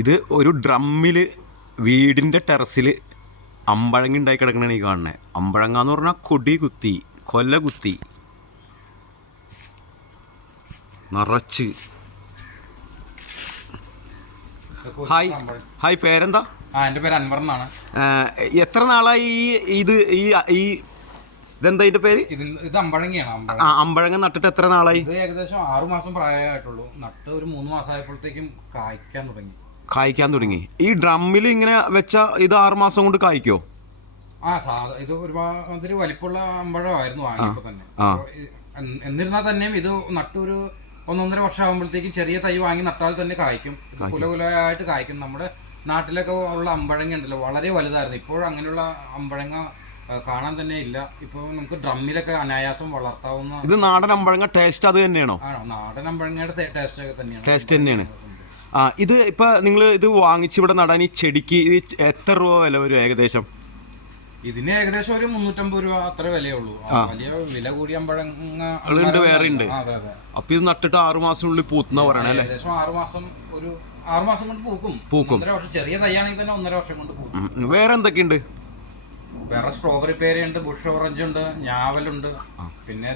ഇത് ഒരു ഡ്രമ്മിൽ വീടിന്റെ ടെറസിൽ അമ്പഴങ്ങ ഉണ്ടായി കിടക്കണതാണ് ഈ കാണുന്നത് അമ്പഴങ്ങ എന്ന് പറഞ്ഞാൽ കൊടി കുത്തി കൊല്ല കുത്തി. നിറച്ച്. ഹായ് ഹായ് പേരെന്താ? ആ എന്റെ പേര് അൻവർ എന്നാണ്. എത്ര നാളായി ഈ ഇത് ഈ ഈ ഇതെന്താ ഇതിന്റെ പേര്? ഇത് അമ്പഴങ്ങയാണ് അമ്പഴങ്ങ. ആ അമ്പഴങ്ങ നട്ടിട്ട് എത്ര നാളായി? ഇത് ഏകദേശം ആറു മാസം പ്രായമായിട്ടുള്ളൂ. നട്ട് ഒരു മൂന്ന് മാസമായപ്പോഴത്തേക്കും കായ്ക്കാൻ തുടങ്ങി. കായ്ക്കാൻ തുടങ്ങി. ഈ ഡ്രമ്മിൽ ഇങ്ങനെ വെച്ച ഇത് ആറ് മാസം കൊണ്ട് കായ്ക്കോ? ആ സാധാ ഇത് ഒരുമാതിരി വലിപ്പമുള്ള അമ്പഴമായിരുന്നു വാങ്ങിയപ്പോൾ തന്നെ. എന്നിരുന്നാൽ തന്നെയും ഇത് നട്ടൊരു ഒന്നൊന്നര വർഷം ആകുമ്പോഴത്തേക്കും ചെറിയ തൈ വാങ്ങി നട്ടാൽ തന്നെ കായ്ക്കും. കുലകുലായിട്ട് കുല കുലയായിട്ട് കായ്ക്കും. നമ്മുടെ നാട്ടിലൊക്കെ ഉള്ള അമ്പഴങ്ങ ഉണ്ടല്ലോ വളരെ വലുതായിരുന്നു. ഇപ്പോഴും അങ്ങനെയുള്ള അമ്പഴങ്ങ കാണാൻ തന്നെ ഇല്ല. ഇപ്പൊ നമുക്ക് ഡ്രമ്മിലൊക്കെ അനായാസം വളർത്താവുന്ന ഇത് നാടൻ അമ്പഴങ്ങ ടേസ്റ്റ് അത് തന്നെയാണോ? ആണോ? നാടൻ അമ്പഴങ്ങയുടെ ടേസ്റ്റ് ഒക്കെ തന്നെയാണ്. ടേസ്റ്റ് തന്നെയാണ്. ഇത് ഇപ്പൊ നിങ്ങൾ ഇത് വാങ്ങിച്ച് ഇവിടെ നടാൻ ഈ ചെടിക്ക് ഇത് എത്ര രൂപ വില വരും ഏകദേശം? ഇതിന് ഏകദേശം ഒരു മുന്നൂറ്റമ്പത് രൂപ അത്ര വിലയുള്ളൂ. വലിയ വില കൂടിയ അമ്പഴങ്ങ അതുണ്ട്, വേറെ ഉണ്ട്. അപ്പൊ ഇത് നട്ടിട്ട് ആറു മാസത്തിനുള്ളിൽ പൂത്തുന്ന പറയണ അല്ലേ? ഏകദേശം ആറു മാസം ഒരു ആറു മാസം കൊണ്ട് പൂക്കും. പൂക്കും. ചെറിയ തൈയാണെങ്കിൽ തന്നെ ഒന്നര വർഷം കൊണ്ട് പൂക്കും. വേറെ എന്തൊക്കെയുണ്ട്? വേറെ സ്ട്രോബെറി പേരയുണ്ട് ബുഷ് ഓറഞ്ച് ഉണ്ട് ഞാവലുണ്ട്. പിന്നെ